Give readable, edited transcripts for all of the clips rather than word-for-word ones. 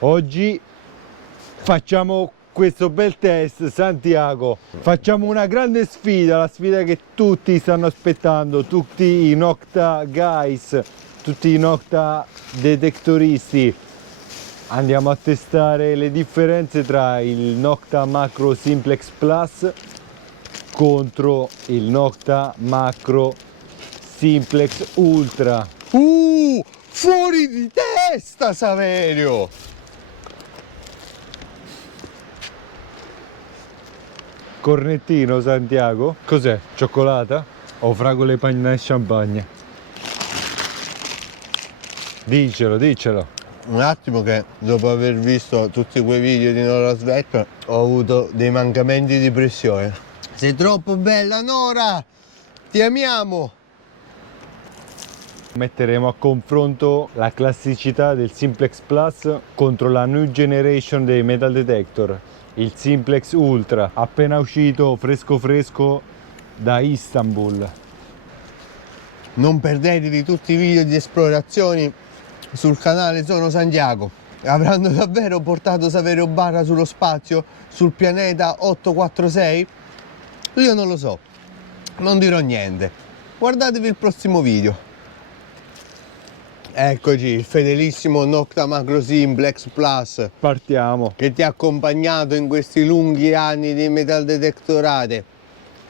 Oggi facciamo questo bel test, Santiago. Facciamo una grande sfida, la sfida che tutti stanno aspettando, tutti i Nocta guys, tutti i Nocta detectoristi. Andiamo a testare le differenze tra il Nocta Macro Simplex Plus contro il Nocta Macro Simplex Ultra. Fuori di testa, Saverio! Cornettino, Santiago? Cos'è? Cioccolata? O fragole panna e champagne? Dicelo, dicelo. Un attimo che dopo aver visto tutti quei video di Nora Svecca ho avuto dei mancamenti di pressione. Sei troppo bella, Nora! Ti amiamo! Metteremo a confronto la classicità del Simplex Plus contro la new generation dei metal detector, il Simplex Ultra, appena uscito fresco fresco da Istanbul. Non perdetevi tutti i video di esplorazioni sul canale Sono Santiago. Avranno davvero portato Saverio Barra sullo spazio, sul pianeta 846? Io non lo so, non dirò niente. Guardatevi il prossimo video. Eccoci, il fedelissimo Nocta Macro Simplex Plus. Partiamo. Che ti ha accompagnato in questi lunghi anni di metal detectorate.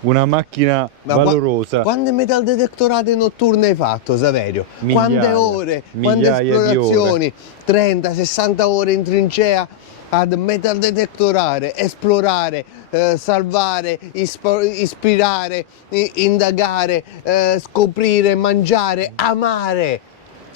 Una macchina valorosa. Quante metal detectorate notturne hai fatto, Saverio? Migliaia, Quante ore, quante migliaia di esplorazioni? 30, 60 ore in trincea ad metal detectorare, esplorare, salvare, ispirare, indagare, scoprire, mangiare, amare.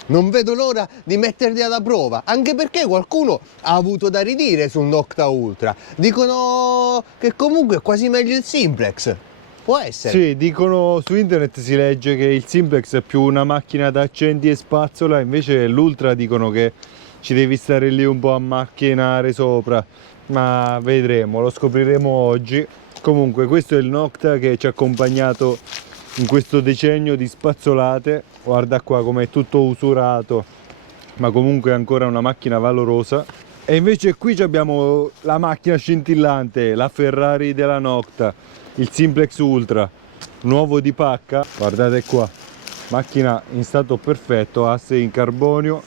Non vedo l'ora di metterli alla prova, anche perché qualcuno ha avuto da ridire sul Nocta Ultra. Dicono che comunque è quasi meglio il Simplex. Può essere? Sì, dicono su internet, si legge che il Simplex è più una macchina da accendi e spazzola, invece l'Ultra dicono che ci devi stare lì un po' a macchinare sopra. Ma vedremo, lo scopriremo oggi. Comunque questo è il Nocta che ci ha accompagnato in questo decennio di spazzolate. Guarda qua com'è tutto usurato, ma comunque è ancora una macchina valorosa. E invece qui abbiamo la macchina scintillante, la Ferrari della Nocta, il Simplex Ultra, nuovo di pacca. Guardate qua, macchina in stato perfetto, asse in carbonio,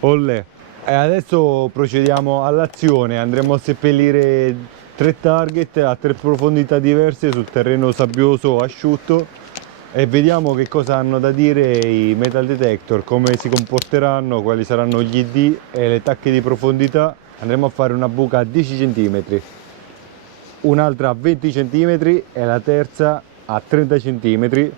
olè. E adesso procediamo all'azione, andremo a seppellire 3 target a 3 profondità diverse sul terreno sabbioso asciutto e vediamo che cosa hanno da dire i metal detector, come si comporteranno, quali saranno gli ID e le tacche di profondità. Andremo a fare una buca a 10 cm, un'altra a 20 cm e la terza a 30 cm.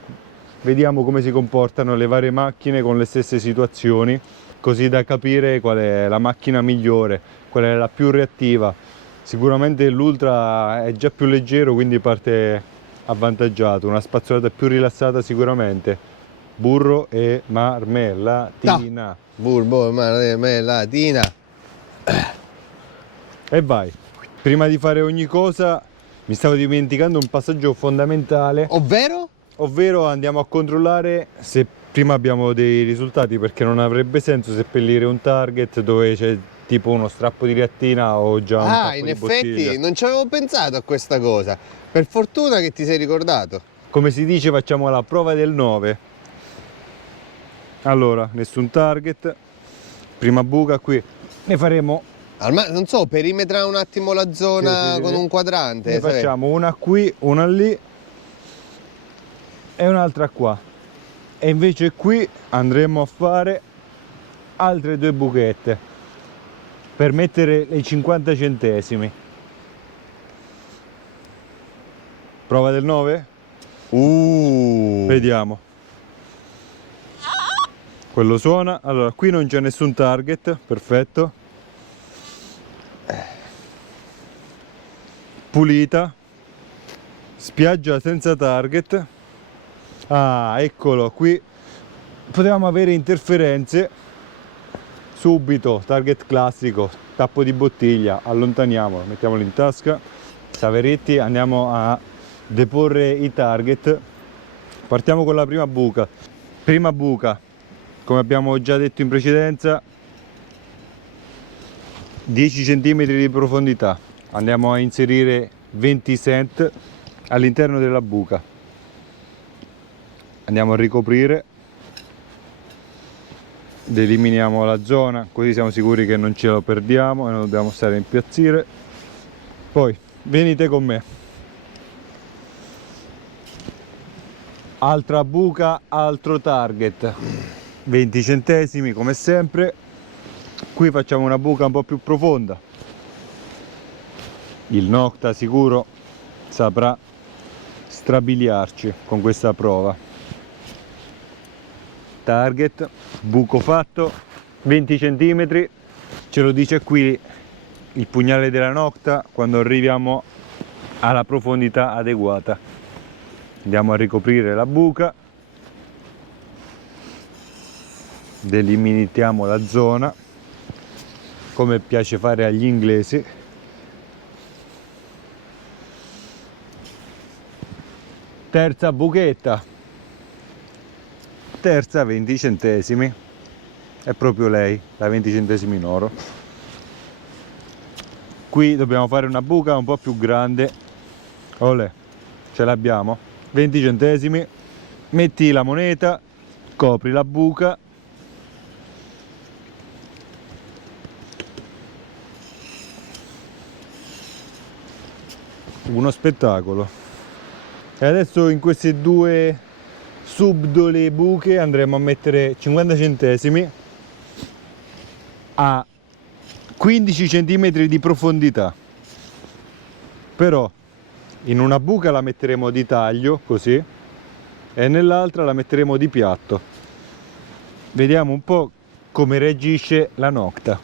Vediamo come si comportano le varie macchine con le stesse situazioni, così da capire qual è la macchina migliore, qual è la più reattiva. Sicuramente l'Ultra è già più leggero, quindi parte avvantaggiato, una spazzolata più rilassata sicuramente. Burro e marmellatina. Burro e marmellatina. E vai. Prima di fare ogni cosa mi stavo dimenticando un passaggio fondamentale, ovvero andiamo a controllare se prima abbiamo dei risultati, perché non avrebbe senso seppellire un target dove c'è tipo uno strappo di reattina o già un tappo in di bottiglia. effetti non ci avevo pensato a questa cosa. Per fortuna che ti sei ricordato. Come si dice, facciamo la prova del 9. Allora, nessun target, prima buca qui, ne faremo, Non so, perimetra un attimo la zona con un quadrante. ne facciamo una qui, una lì e un'altra qua. E invece qui andremo a fare altre 2 buchette per mettere i 50 centesimi. Prova del 9? Vediamo. Quello suona. Allora, qui non c'è nessun target, perfetto. Pulita. Spiaggia senza target. Ah, eccolo, qui potevamo avere interferenze. Subito, target classico, tappo di bottiglia, allontaniamolo, mettiamolo in tasca. Saveretti, andiamo a deporre i target. Partiamo con la prima buca. Prima buca, come abbiamo già detto in precedenza, 10 cm di profondità. Andiamo a inserire 20 cent all'interno della buca. Andiamo a ricoprire, deliminiamo la zona, così siamo sicuri che non ce lo perdiamo e non dobbiamo stare a impiazzire. Poi venite con me. Altra buca, altro target, 20 centesimi come sempre. Qui facciamo una buca un po' più profonda. Il Nocta sicuro saprà strabiliarci con questa prova. Target, buco fatto, 20 cm, ce lo dice qui il pugnale della Nocta quando arriviamo alla profondità adeguata. Andiamo a ricoprire la buca, delimitiamo la zona come piace fare agli inglesi. Terza buchetta, terza 20 centesimi, è proprio lei, la 20 centesimi in oro. Qui dobbiamo fare una buca un po' più grande. Olè, ce l'abbiamo, 20 centesimi, metti la moneta, copri la buca, uno spettacolo. E adesso in queste due subdole buche andremo a mettere 50 centesimi a 15 cm di profondità. Però in una buca la metteremo di taglio così e nell'altra la metteremo di piatto. Vediamo un po' come reagisce la Nocta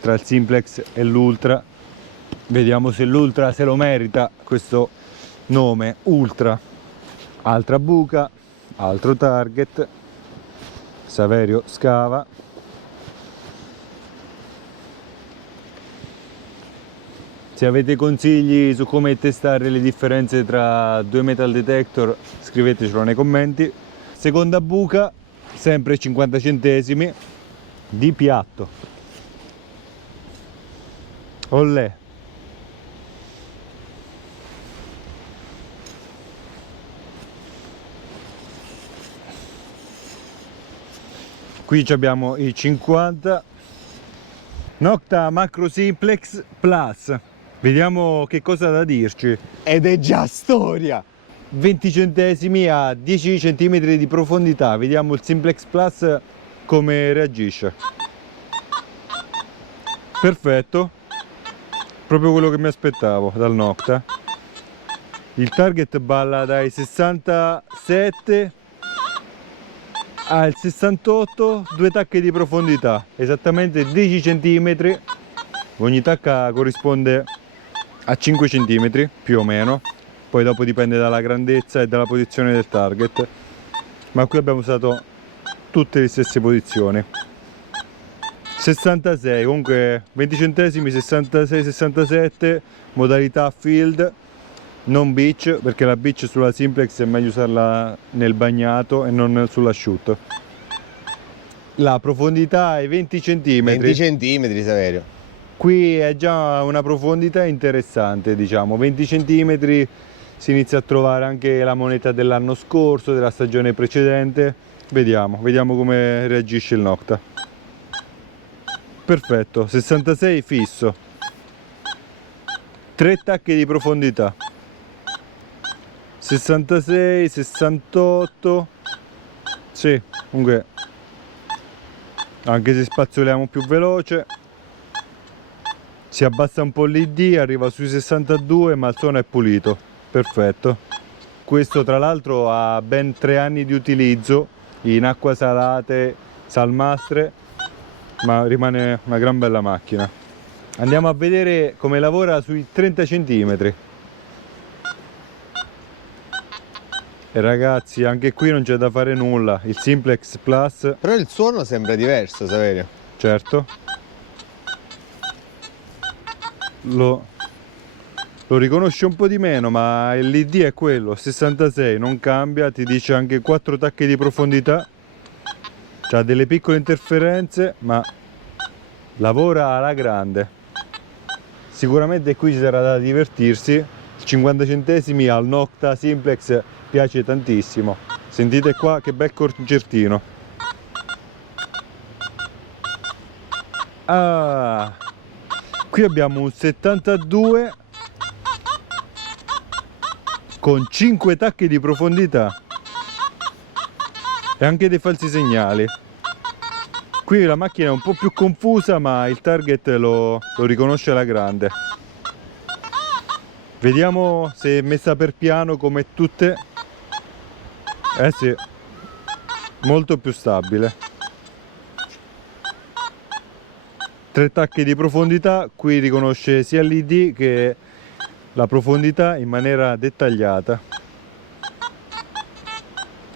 tra il Simplex e l'Ultra. Vediamo se l'Ultra se lo merita questo nome, Ultra. Altra buca, altro target, Saverio scava. Se avete consigli su come testare le differenze tra due metal detector, scrivetecelo nei commenti. Seconda buca, sempre 50 centesimi di piatto. Olè. Qui abbiamo i 50 Nocta Macro Simplex Plus. Vediamo che cosa ha da dirci. Ed è già storia! 20 centesimi a 10 cm di profondità. Vediamo il Simplex Plus come reagisce. Perfetto, proprio quello che mi aspettavo dal Nocta. Il target balla dai 67 al 68, due tacche di profondità, esattamente 10 cm. Ogni tacca corrisponde a 5 cm più o meno, poi dopo dipende dalla grandezza e dalla posizione del target, ma qui abbiamo usato tutte le stesse posizioni. 66, comunque 20 centesimi, 66-67, modalità field, non beach, perché la beach sulla Simplex è meglio usarla nel bagnato e non sull'asciutto. La profondità è 20 cm. 20 centimetri, Saverio. Qui è già una profondità interessante, diciamo, 20 cm, si inizia a trovare anche la moneta dell'anno scorso, della stagione precedente. Vediamo come reagisce il Nocta. Perfetto, 66 fisso, 3 tacche di profondità, 66, 68, sì, comunque, anche se spazzoliamo più veloce, si abbassa un po' l'ID, arriva sui 62, ma il suono è pulito, perfetto. Questo tra l'altro ha ben 3 anni di utilizzo in acqua salate, salmastre, ma rimane una gran bella macchina. Andiamo a vedere come lavora sui 30 cm. E ragazzi, anche qui non c'è da fare nulla, il Simplex Plus. Però il suono sembra diverso, Saverio. Certo. Lo riconosce un po' di meno, ma l'ID è quello, 66, non cambia, ti dice anche 4 tacche di profondità. C'ha delle piccole interferenze, ma lavora alla grande. sicuramente qui ci sarà da divertirsi. 50 centesimi al Nocta Simplex piace tantissimo. Sentite qua che bel concertino. Ah, qui abbiamo un 72 con 5 tacchi di profondità e anche dei falsi segnali. Qui la macchina è un po' più confusa, ma il target lo riconosce alla grande. Vediamo se è messa per piano come tutte. Eh sì, molto più stabile. 3 tacchi di profondità, qui riconosce sia l'ID che la profondità in maniera dettagliata.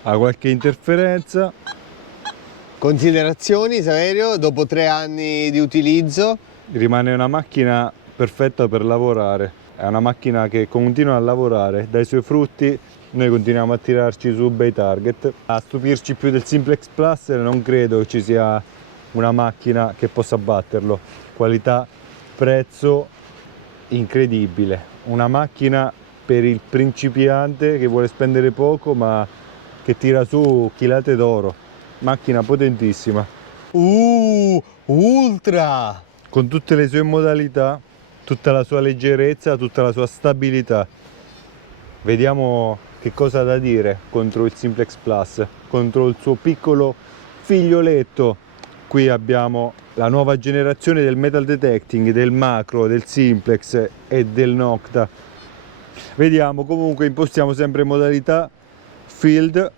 Ha qualche interferenza. Considerazioni, Saverio, dopo 3 anni di utilizzo? Rimane una macchina perfetta per lavorare. È una macchina che continua a lavorare, dai suoi frutti noi continuiamo a tirarci su bei target. A stupirci più del Simplex Plus non credo ci sia una macchina che possa batterlo. Qualità, prezzo incredibile. Una macchina per il principiante che vuole spendere poco ma che tira su chilate d'oro. Macchina potentissima. Ultra! Con tutte le sue modalità, tutta la sua leggerezza, tutta la sua stabilità. Vediamo che cosa ha da dire contro il Simplex Plus, contro il suo piccolo figlioletto. Qui abbiamo la nuova generazione del metal detecting, del macro, del Simplex e del Nocta. Vediamo, comunque impostiamo sempre modalità field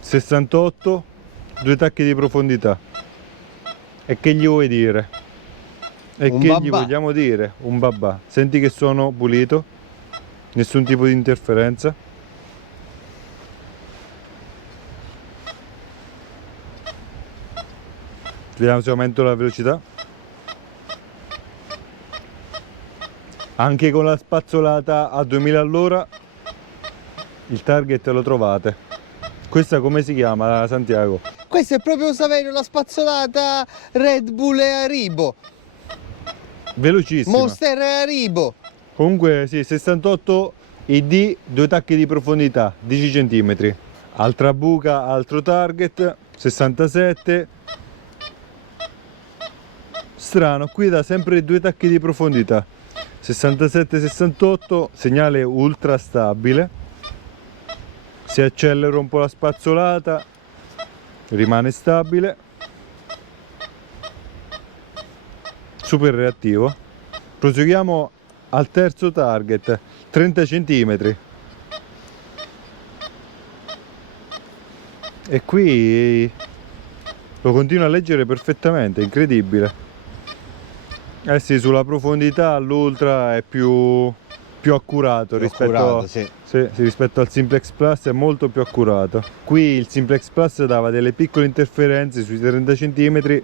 68, 2 tacchi di profondità. E che gli vuoi dire? E Un che babà. gli vogliamo dire? Un babà. Senti che sono pulito, nessun tipo di interferenza. Vediamo se aumento la velocità. Anche con la spazzolata a 2000 all'ora il target lo trovate. Questa come si chiama, Santiago? Questo è proprio, Saverio, la spazzolata Red Bull e Haribo. Velocissima. Monster e Haribo. Comunque sì, 68 ID, 2 tacchi di profondità, 10 cm. Altra buca, altro target, 67. Strano, qui dà sempre 2 tacchi di profondità. 67-68, segnale ultra stabile. Si accelera un po' la spazzolata, rimane stabile. Super reattivo. Proseguiamo al terzo target, 30 cm. E qui lo continua a leggere perfettamente, incredibile. Eh sì, sulla profondità l'Ultra è più accurato rispetto, rispetto al Simplex Plus, è molto più accurato. Qui il Simplex Plus dava delle piccole interferenze sui 30 cm,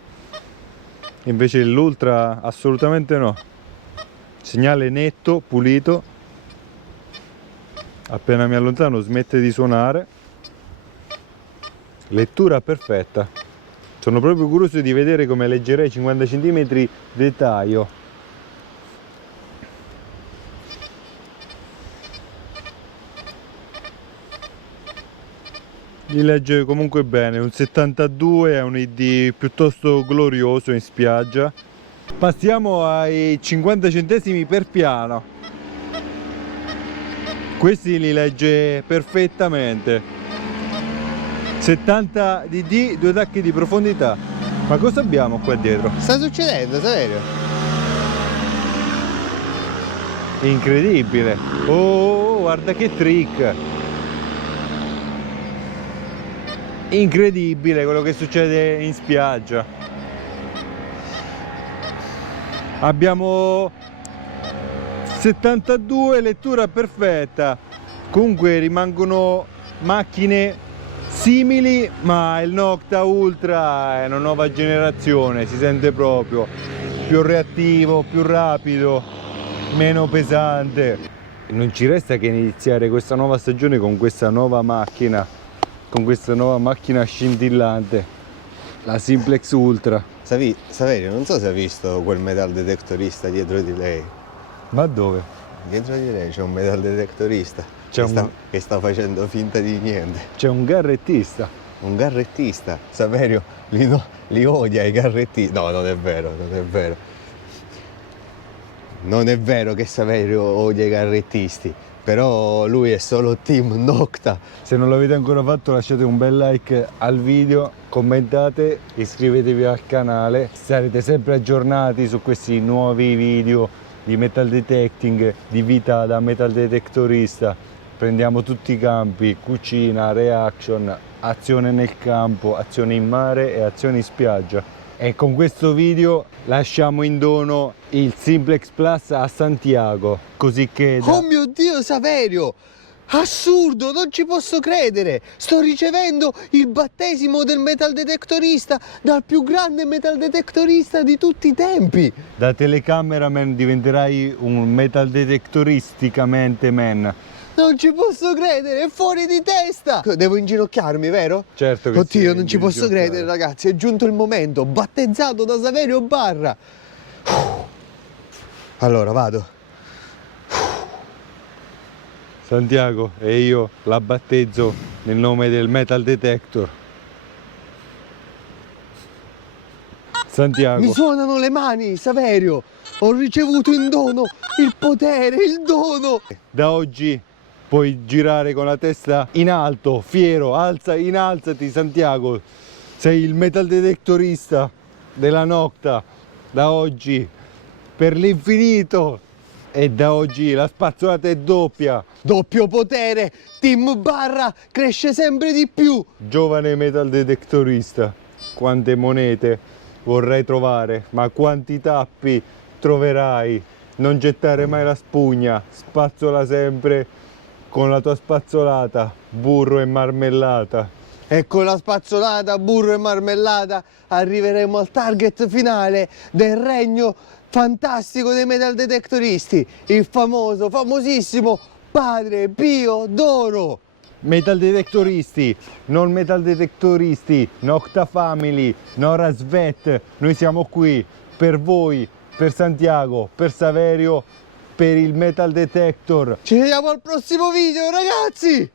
invece l'Ultra assolutamente no. Segnale netto, pulito. Appena mi allontano smette di suonare. Lettura perfetta. Sono proprio curioso di vedere come leggerei 50 cm dettaglio. Li legge comunque bene, un 72 è un ID piuttosto glorioso in spiaggia. Passiamo ai 50 centesimi per piano. Questi li legge perfettamente. 70 DD, 2 tacchi di profondità. Ma cosa abbiamo qua dietro? Sta succedendo, Saverio? Incredibile. Oh, guarda che trick. Incredibile quello che succede in spiaggia. Abbiamo 72, lettura perfetta. Comunque rimangono macchine simili, ma il Nocta Ultra è una nuova generazione, si sente proprio più reattivo, più rapido, meno pesante. Non ci resta che iniziare questa nuova stagione con questa nuova macchina scintillante. La Simplex Ultra. Saverio, non so se ha visto quel metal detectorista dietro di lei. Ma dove? Dietro di lei c'è un metal detectorista C'è che sta facendo finta di niente. C'è un garrettista. Un garrettista. Saverio li odia i garrettisti. No, non è vero, non è vero. Non è vero che Saverio odia i garrettisti, però lui è solo team Nocta. Se non l'avete ancora fatto lasciate un bel like al video, commentate, iscrivetevi al canale, sarete sempre aggiornati su questi nuovi video di metal detecting, di vita da metal detectorista. Prendiamo tutti i campi, cucina, reaction, azione nel campo, azione in mare e azione in spiaggia. E con questo video lasciamo in dono il Simplex Plus a Santiago, così che... Oh mio Dio, Saverio! Assurdo, non ci posso credere! Sto ricevendo il battesimo del metal detectorista dal più grande metal detectorista di tutti i tempi! Da telecameraman diventerai un metal detectoristicamente man. Non ci posso credere, è fuori di testa! Devo inginocchiarmi, vero? Certo che sì, Oddio, non ci devi posso inginocchiare. credere, ragazzi, è giunto il momento, battezzato da Saverio Barra! Allora, vado. Santiago, e io la battezzo nel nome del metal detector. Santiago. Mi suonano le mani, Saverio! Ho ricevuto in dono il potere, il dono! Da oggi puoi girare con la testa in alto, fiero, innalzati Santiago. Sei il metal detectorista della Nocta, da oggi, per l'infinito. E da oggi la spazzolata è doppia. Doppio potere, Team Barra cresce sempre di più! Giovane metal detectorista, quante monete vorrei trovare, ma quanti tappi troverai? Non gettare mai la spugna, spazzola sempre con la tua spazzolata, burro e marmellata. E con la spazzolata, burro e marmellata arriveremo al target finale del regno fantastico dei metal detectoristi, il famoso, famosissimo Padre Pio d'Oro. Metal detectoristi, non metal detectoristi, Nocta Family, Nora Svet, noi siamo qui per voi, per Santiago, per Saverio, per il metal detector. Ci vediamo al prossimo video, ragazzi!